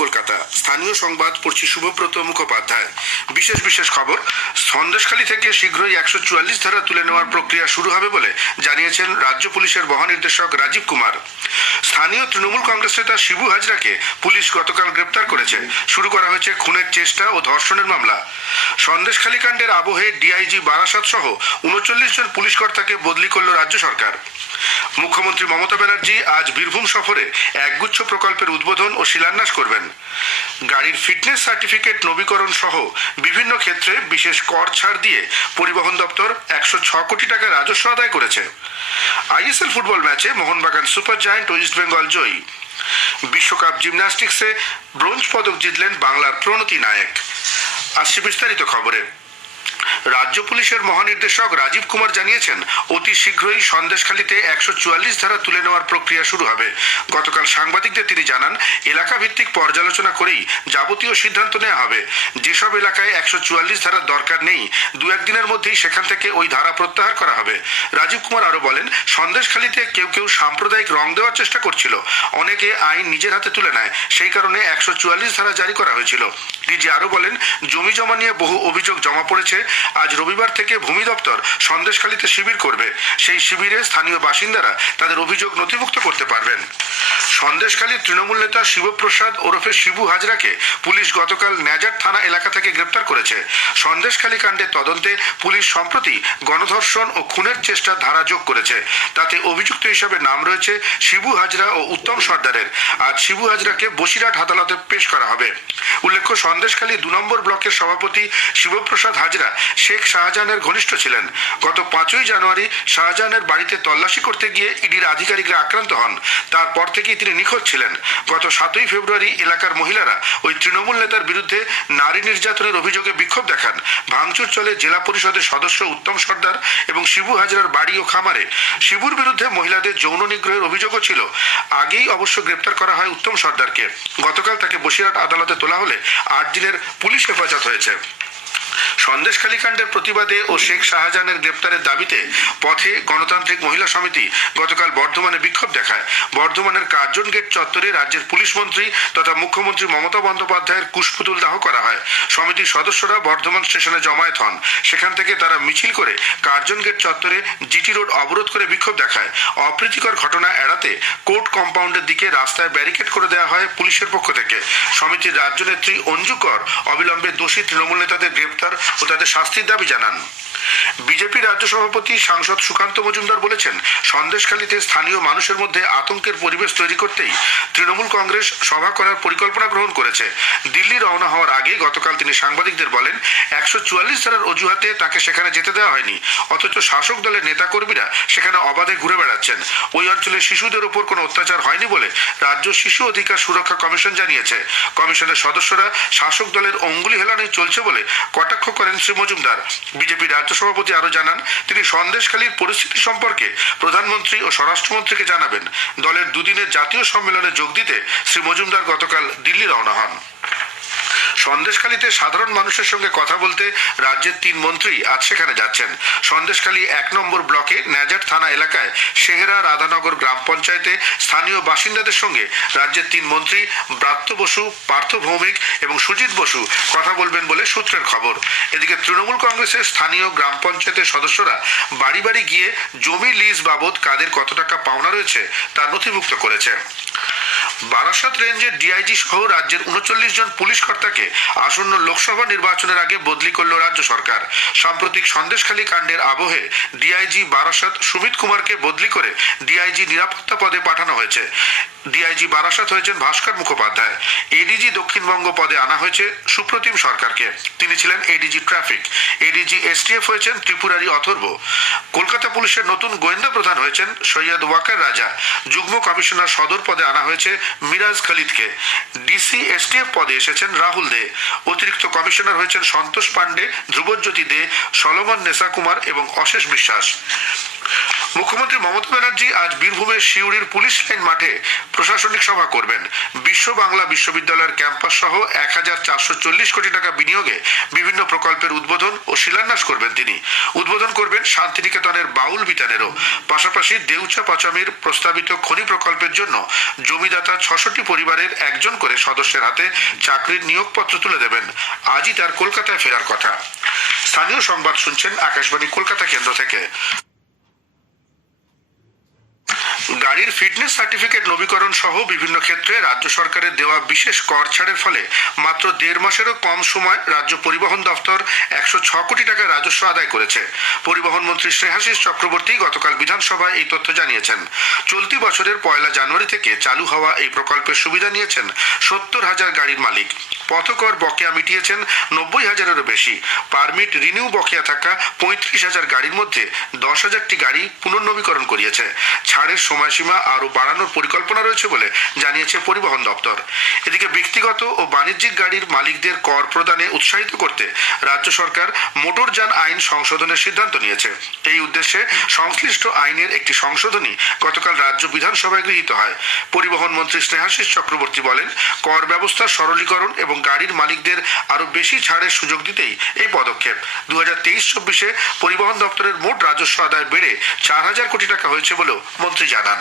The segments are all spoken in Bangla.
কলকাতা। স্থানীয় সংবাদ পড়ছি শুভব্রত মুখোপাধ্যায়। বিশেষ খবর, সন্দেশখালী থেকে শীঘ্রই 144 ধারা তুলে নেওয়ার প্রক্রিয়া শুরু হবে বলে জানিয়েছেন রাজ্য পুলিশের মহানির্দেশক রাজীব কুমার। স্থানীয় তৃণমূল কংগ্রেস নেতা শিবু হাজরাকে পুলিশ গতকাল গ্রেপ্তার করেছে। শুরু করা হয়েছে খুনের চেষ্টা ও ধর্ষণের মামলা। সন্দেশখালী কাণ্ডের আবহে ডিআইজি বারাসাত সহ 39 জন পুলিশ কর্তাকে বদলি করল রাজ্য সরকার। মুখ্যমন্ত্রী মমতা ব্যানার্জি আজ বীরভূম সফরে একগুচ্ছ প্রকল্পের উদ্বোধন ও শিলান্যাস করবেন। গাড়ির ফিটনেস সার্টিফিকেট নবীকরণ সহ বিভিন্ন ক্ষেত্রে বিশেষ কর ছাড় দিয়ে পরিবহন দপ্তর 106 কোটি টাকা রাজস্ব আদায় করেছে। আইএসএল ফুটবল ম্যাচে মোহনবাগান সুপার জায়ান্ট ও ইস্টবেঙ্গল জয়ী। বিশ্বকাপ জিমন্যাস্টিক্সে ব্রোঞ্জ পদক জিতলেন বাংলার প্রণতি নায়েক। আসছে বিস্তারিত খবরে। রাজ্য পুলিশের মহানির্দেশক রাজীব কুমার জানিয়েছেন, অতি শীঘ্রই সন্দেশখালীতে 144 ধারা তুলে নেওয়ার প্রক্রিয়া শুরু হবে। গতকাল সাংবাদিকদের তিনি জানান, এলাকা ভিত্তিক পর্যালোচনা করেই যাবতীয় সিদ্ধান্ত নেওয়া হবে। যেসব এলাকায় 144 ধারার দরকার নেই, দু একদিনের মধ্যেই সেখান থেকে ওই ধারা প্রত্যাহার করা হবে। রাজীব কুমার আরো বলেন, সন্দেশখালীতে কেউ সাম্প্রদায়িক রং দেওয়ার চেষ্টা করছিল, অনেকে আইন নিজের হাতে তুলে নেয়, সেই কারণে 144 ধারা জারি করা হয়েছিল। ডিজি আরো বলেন, জমি জমা নিয়ে বহু অভিযোগ জমা পড়েছে। আজ রবিবার থেকে ভূমি দপ্তর সন্দেশখালীতে শিবির করবে। সেই শিবিরে স্থানীয় বাসিন্দারা তাদের অভিযোগ নথিভুক্ত করতে পারবেন। সন্দেশখালীর তৃণমূল নেতা শিবপ্রসাদ ওরফে শিবু হাজরাকে পুলিশ গতকাল ন্যাজার থানা এলাকা থেকে গ্রেপ্তার করেছে। সন্দেশখালী কাণ্ডের তদন্তে পুলিশ সম্প্রতি গণধর্ষণ ও খুনের চেষ্টার ধারা যোগ করেছে। তাতে অভিযুক্ত হিসাবে নাম রয়েছে শিবু হাজরা ও উত্তম সর্দারের। আজ শিবু হাজরাকে বসিরহাট আদালতে পেশ করা হবে। উল্লেখ্য, সন্দেশখালী 2 নম্বর ব্লকের সভাপতি শিবপ্রসাদ হাজরা শেখ শাহজাহানের ঘনিষ্ঠ ছিলেন। গত 5ই জানুয়ারি শাহজাহানের বাড়িতে তল্লাশি করতে গিয়ে ইডির আধিকারিকরা আক্রান্ত হন। তারপর থেকেই তিনি নিখোঁজ ছিলেন। গত 7ই ফেব্রুয়ারি এলাকার মহিলারা ওই তৃণমূল নেতার বিরুদ্ধে নারী নির্যাতনের অভিযোগে বিক্ষোভ দেখান। ভাঙচুর চলে জেলা পরিষদের সদস্য উত্তম সর্দার এবং শিবু হাজরার বাড়ি ও খামারে। শিবুর বিরুদ্ধে মহিলাদের যৌন নিগ্রহের অভিযোগও ছিল। আগেই অবশ্য গ্রেপ্তার করা হয় উত্তম সর্দারকে। গতকাল তাকে বসিরহাট আদালতে তোলা হলে 8 দিনের পুলিশ হেফাজত হয়েছে। সন্দেশখালী কাণ্ডের প্রতিবাদে ও শেখ শাহজাহানের গ্রেপ্তারের দাবিতে পথে গণতান্ত্রিক মহিলা সমিতি গতকাল বর্ধমানে বিক্ষোভ দেখায়। বর্ধমানের কার্জন গেট চত্বরে রাজ্যের পুলিশ মন্ত্রী তথা মুখ্যমন্ত্রী মমতা বন্দ্যোপাধ্যায়ের কুশপুতুল দাহ করা হয়। সমিতির সদস্যরা বর্ধমান স্টেশনে জমায়েত হন। সেখান থেকে তারা মিছিল করে কার্জন গেট চত্বরে জিটি রোড অবরোধ করে বিক্ষোভ দেখায়। অপ্রীতিকর ঘটনা এড়াতে কোর্ট কম্পাউন্ডের দিকে রাস্তায় ব্যারিকেড করে দেওয়া হয় পুলিশের পক্ষ থেকে। সমিতির রাজ্য নেত্রী অঞ্জু কর অবিলম্বে দোষী তৃণমূল নেতাদের গ্রেপ্তার ও তাদের শাস্তির দাবি জানান। বিজেপি রাজ্য সভাপতি সাংসদ সুকান্ত মজুমদার বলেছেন, সন্দেশখালীতে স্থানীয় মানুষের মধ্যে আতঙ্কের পরিবেশ তৈরি করতেই তৃণমূল কংগ্রেস সভা করার পরিকল্পনা গ্রহণ করেছে। দিল্লি রওনা হওয়ার আগে গতকাল তিনি সাংবাদিকদের বলেন, 144 ধারার অজুহাতে তাকে সেখানে যেতে দেওয়া হয়নি, অথচ শাসক দলের নেতাকর্মীরা সেখানে অবাধে ঘুরে বেড়াচ্ছেন। ওই অঞ্চলে শিশুদের উপর কোনো অত্যাচার হয়নি বলে রাজ্য শিশু অধিকার সুরক্ষা কমিশন জানিয়েছে। কমিশনের সদস্যরা শাসক দলের অঙ্গুলি হেলানোই চলছে বলে কটাক্ষ করেন শ্রী মজুমদার। বিজেপি রাজ্য সভাপতি আরো জানান, তিনি সন্দেশখালীর পরিস্থিতি সম্পর্কে প্রধানমন্ত্রী ও স্বরাষ্ট্রমন্ত্রীকে জানাবেন। দলের দুদিনের জাতীয় সম্মেলনে যোগ দিতে শ্রী মজুমদার গতকাল দিল্লি রওনা হন। সন্দেশখালীতে সাধারণ মানুষের সঙ্গে কথা বলতে রাজ্যের 3 মন্ত্রী আজ সেখানে যাচ্ছেন। সন্দেশখালী 1 নম্বর ব্লকে ন্যাজার থানা এলাকায় শেহরা রাধানগর গ্রাম পঞ্চায়েতে স্থানীয় বাসিন্দাদের সঙ্গে রাজ্যের 3 মন্ত্রী ব্রাত্য বসু, পার্থ ভৌমিক এবং সুজিত বসু কথা বলবেন বলে সূত্রের খবর। এদিকে তৃণমূল কংগ্রেসের স্থানীয় গ্রাম পঞ্চায়েতের সদস্যরা বাড়ি বাড়ি গিয়ে জমি লিজ বাবদ কাদের কত টাকা পাওনা রয়েছে তা নথিভুক্ত করেছে। বারাসাত রেঞ্জের ডিআইজি সহ রাজ্যের 39 জন পুলিশ কর্তাকে আসন্ন লোকসভা নির্বাচনের আগে বদলি করল রাজ্য সরকার। সাম্প্রতিক সন্দেশখালী কাণ্ডের আবহে ডিআইজি বারাসাত সুমিত কুমারকে বদলি করে ডিআইজি নিরাপত্তা পদে পাঠানো হয়েছে। ডিআইজি বারাসাত হয়েছেন ভাস্কর মুখোপাধ্যায়। এডিজি দক্ষিণবঙ্গ পদে আনা হয়েছে সুপ্রতিম সরকারকে, তিনি ছিলেন এডিজি ট্রাফিক। এডিজি এসটিএফ হয়েছেন ত্রিপুরারি অথর্ব। কলকাতা পুলিশের নতুন গোয়েন্দা প্রধান হয়েছেন সৈয়দ ওয়াকার রাজা। যুগ্ম কমিশনার সদর পদে আনা হয়েছে মিরাজ খালিদকে। ডিসি এসটিএফ পদে এসেছেন রাহুল দে। অতিরিক্ত কমিশনার হয়েছেন সন্তোষ পান্ডে, ধ্রুবজ্যোতি দে, সলোমন নেসা কুমার এবং অশেষ বিশ্বাস। মুখ্যমন্ত্রী মমতা ব্যানার্জি আজ বীরভূমের সিউড়ির পুলিশ লাইন মাঠে প্রশাসনিক সভা করবেন। বিশ্ব বাংলা বিশ্ববিদ্যালয়ের ক্যাম্পাস সহ 1440 কোটি টাকা বিনিয়োগে বিভিন্ন প্রকল্পের উদ্বোধন ও শিলান্যাস করবেন তিনি। উদ্বোধন করবেন শান্তিনিকেতনের বাউল বিতানেরও। পাশাপাশি দেউচা পাচামির প্রস্তাবিত খনি প্রকল্পের জন্য জমিদাতা ৬৬ পরিবারের একজন করে সদস্যের হাতে চাকরির নিয়োগপত্র তুলে দেবেন। আজই তার কলকাতায় ফেরার কথা। স্থানীয় সংবাদ শুনছেন আকাশবাণী কলকাতা কেন্দ্র থেকে। গাড়ির ফিটনেস সার্টিফিকেট নবীকরণ সহ বিভিন্ন ক্ষেত্রে রাজ্য সরকারের দেওয়া বিশেষ কর ছাড়ের ফলে মাত্র ১.৫ মাসেরও কম সময় রাজ্য পরিবহন দফতর ১০৬ কোটি টাকা রাজস্ব আদায় করেছে। পরিবহন মন্ত্রী স্নেহাশিস চক্রবর্তী গতকাল বিধানসভায় এই তথ্য জানিয়েছেন। চলতি বছরের ১ জানুয়ারি থেকে চালু হওয়া এই প্রকল্পের সুবিধা নিয়েছেন ৭০,০০০ গাড়ির মালিক। পথকর বকেয়া মিটিয়েছেন ৯০,০০০-এরও বেশি। পারমিট রিনিউ বকেয়া থাকা ৩৫,০০০ গাড়ির মধ্যে ১০,০০০টি গাড়ি পুনর্নবীকরণ করিয়েছে। ছাড়ের সময়সীমা আরও বাড়ানোর পরিকল্পনা রয়েছে বলে জানিয়েছে পরিবহন দপ্তর। এদিকে ব্যক্তিগত ও বাণিজ্যিক গাড়ির মালিকদের কর প্রদানে উৎসাহিত করতে রাজ্য সরকার মোটরযান আইন সংশোধনের সিদ্ধান্ত নিয়েছে। এই উদ্দেশ্যে সংশ্লিষ্ট আইনের একটি সংশোধনী গতকাল রাজ্য বিধানসভায় গৃহীত হয়। পরিবহন মন্ত্রী স্নেহাশিস চক্রবর্তী বলেন, কর ব্যবস্থার সরলীকরণ এবং গাড়ির মালিকদের আরও বেশি ছাড়ের সুযোগ দিতেই এই পদক্ষেপ। 2023-24-এ পরিবহন দপ্তরের মোট রাজস্ব আদায় বেড়ে 4,000 কোটি টাকা হয়েছে বলেও মন্ত্রী জানান।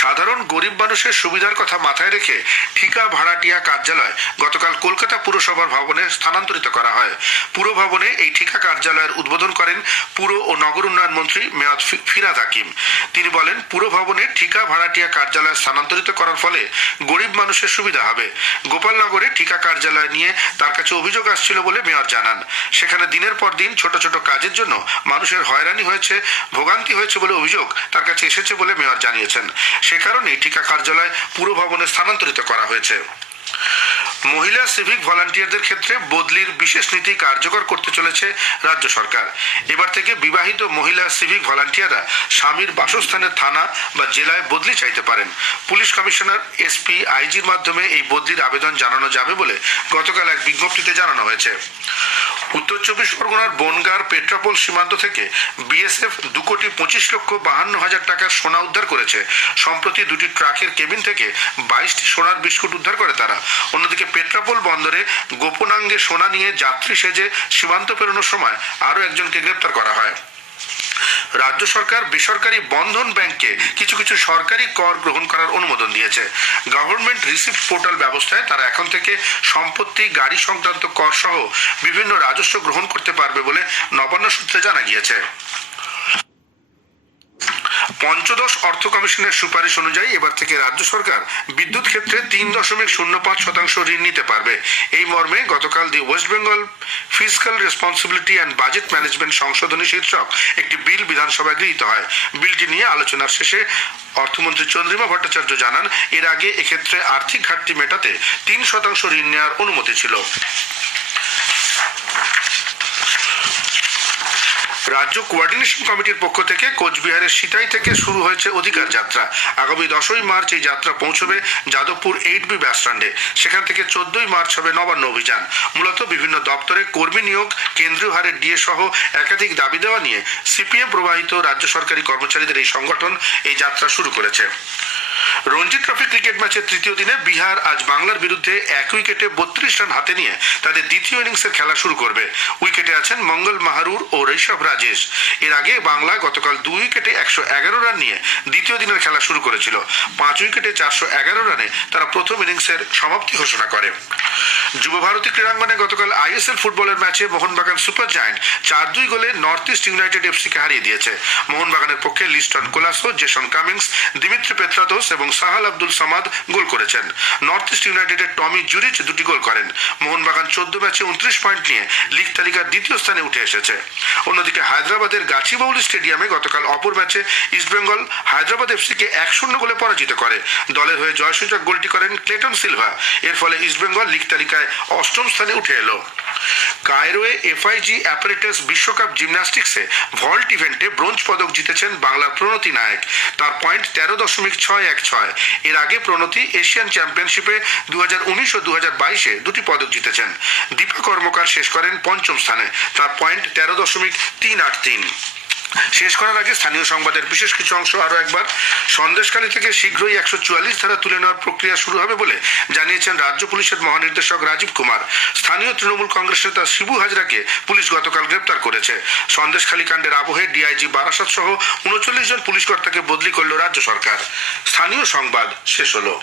সাধারণ গরিব মানুষের সুবিধার কথা মাথায় রেখে ঠিকা ভাড়াটিয়া কার্যালয় গতকাল কলকাতা পুরসভার ভবনে স্থানান্তরিত করা হয়। পুর ভবনে এই ঠিকা কার্যালয়ের উদ্বোধন করেন পুর ও নগর উন্নয়ন মন্ত্রী মেয়র ফিরহাদ হাকিম। তিনি বলেন, পুর ভবনে ঠিকা ভাড়াটিয়া কার্যালয় স্থানান্তরিত করার ফলে গরিব মানুষের সুবিধা হবে। গোপালনগরে ঠিকা কার্যালয় নিয়ে তার কাছে অভিযোগ আসছিল বলে মেয়র জানান। সেখানে দিনের পর দিন ছোট ছোট কাজের জন্য মানুষের হয়রানি হয়েছে, ভোগান্তি হয়েছে বলে অভিযোগ তার কাছে এসেছে বলে মেয়র জানিয়েছেন। সে কারণেই ঠিকা কার্যালয় পুর ভবনে স্থানান্তরিত করা হয়েছে। মহিলা সিভিক ভলান্টিয়ারদের ক্ষেত্রে বদলির বিশেষ নীতি কার্যকর করতে চলেছে রাজ্য সরকার। এবার থেকে বিবাহিত মহিলা সিভিক ভলান্টিয়াররা স্বামীর বাসস্থানের থানা বা জেলায় বদলি চাইতে পারেন। পুলিশ কমিশনার, এসপি, আইজির মাধ্যমে এই বদলির আবেদন জানানো যাবে বলে গতকাল এক বিজ্ঞপ্তিতে জানানো হয়েছে। উত্তর ২৪ পরগনার বনগাঁর পেট্রাপোল সীমান্ত থেকে বিএসএফ ২,২৫,৫২,০০০ টাকার সোনা উদ্ধার করেছে। সম্প্রতি দুটি ট্রাকের কেবিন থেকে ২২টি সোনার বিস্কুট উদ্ধার করে তারা। অন্যদিকে পেট্রাপোল বন্দরে গোপনাঙ্গে সোনা নিয়ে যাত্রী সেজে সীমান্ত পেরোনোর সময় আরও একজনকে গ্রেপ্তার করা হয়। রাজ্য সরকার বেসরকারি বন্ধন ব্যাংকে কিছু কিছু সরকারি কর গ্রহণ করার অনুমোদন দিয়েছে। গভর্নমেন্ট রিসিপ্ট পোর্টাল ব্যবস্থায় তারা এখন থেকে সম্পত্তি, গাড়ি সংক্রান্ত কর সহ বিভিন্ন রাজস্ব গ্রহণ করতে পারবে বলে নবান্ন সূত্রে জানা গিয়েছে। পঞ্চদশ অর্থ কমিশনের সুপারিশ অনুযায়ী এবার থেকে রাজ্য সরকার বিদ্যুৎ ক্ষেত্রে ৩.০৫% ঋণ নিতে পারবে। এই মর্মে গতকাল the west Bengal fiscal responsibility and budget management সংশোধনী শীর্ষক একটি বিল বিধানসভায় গৃহীত হয়। বিলটি নিয়ে আলোচনার শেষে অর্থমন্ত্রী চন্দ্রিমা ভট্টাচার্য জানান, এর আগে এক্ষেত্রে আর্থিক ঘাটতি মেটাতে ৩% ঋণ নেওয়ার অনুমতি ছিল। রাজ্য কোঅর্ডিনেশন কমিটির পক্ষ থেকে কোচবিহারের সিতাই থেকে শুরু হয়েছে অধিকার যাত্রা। আগামী 10ই মার্চ এই যাত্রা পৌঁছবে যাদবপুর 8B বাসস্ট্যান্ডে। সেখান থেকে 14ই মার্চ হবে নবান্ন অভিযান। মূলত বিভিন্ন দপ্তরে কর্মী নিয়োগ, কেন্দ্রীয় হারে ডিএ সহ একাধিক দাবি দেওয়া নিয়ে সিপিএম প্রবাহিত রাজ্য সরকারি কর্মচারীদের এই সংগঠন এই যাত্রা শুরু করেছে। রঞ্জি ট্রফি ক্রিকেট ম্যাচের তৃতীয় দিনে বিহার আজ বাংলার বিরুদ্ধে 1 উইকেটে 32 রান হাতে নিয়ে তাদের দ্বিতীয় ইনিংসের খেলা শুরু করবে। উইকেটে আছেন মঙ্গল মাহারুর ও ঋষভ রাজেশ। এর আগে বাংলা গতকাল 2 উইকেটে 111 রান নিয়ে দ্বিতীয় দিনের খেলা শুরু করেছিল। 5 উইকেটে 411 রানে তারা প্রথম ইনিংসের সমাপ্তি ঘোষণা করে। যুব ভারতী ক্রীড়াঙ্গনে গতকাল আইএসএল ফুটবলের ম্যাচে মোহনবাগান সুপার জায়ান্ট 4-2 গোলে নর্থ ইস্ট ইউনাইটেড এফসিকে হারিয়ে দিয়েছে। মোহনবাগানের পক্ষে Liston Colaco, Jason Cummings, Dmitry Petratos এবং সাহাল আব্দুল সামাদ গোল করেছেন। নর্থ ইস্ট ইউনাইটেডের টমি জুরিচ 2টি গোল করেন। মোহনবাগান 14 ম্যাচে 29 পয়েন্ট নিয়ে লিগ তালিকার দ্বিতীয় স্থানে উঠে এসেছে। অন্যদিকে হায়দ্রাবাদের গাছিবাউলি স্টেডিয়ামে গতকাল অপর ম্যাচে ইস্টবেঙ্গল হায়দ্রাবাদ এফসিকে 1-0 গোলে পরাজিত করে। দলের হয়ে জয়সূচক গোলটি করেন ক্লেটন সিলভা। এর ফলে ইস্টবেঙ্গল লিগ তালিকায় 8ম স্থানে উঠে এলো। কায়রোয়ে এফআইজি অ্যাপারেটাস বিশ্বকাপ জিমন্যাস্টিক্সে ভল্ট ইভেন্টে ব্রোঞ্জ পদক জিতেছেন বাংলার প্রণতি নায়ক। তার পয়েন্ট 13.616। এর আগে প্রণতি এশিয়ান চ্যাম্পিয়নশিপে 2019 ও 2022-এ 2টি পদক জিতেছেন। দীপা কর্মকার শেষ করেন 5ম স্থানে, তার পয়েন্ট 13.383। শেষ করার আগে স্থানীয় সংবাদের বিশেষ কিছু অংশ আরও একবার। সন্দেশখালী থেকে শীঘ্রই 144 ধারা তুলে নেওয়ার প্রক্রিয়া শুরু হবে বলে জানিয়েছেন রাজ্য পুলিশের মহানির্দেশক রাজীব কুমার। স্থানীয় তৃণমূল কংগ্রেস নেতা শিবু হাজরাকে পুলিশ গতকাল গ্রেপ্তার করেছে। সন্দেশখালী কাণ্ডের আবহে ডিআইজি বারাসাত সহ 39 জন পুলিশ কর্তাকে বদলি করল রাজ্য সরকার। স্থানীয় সংবাদ শেষ হলো।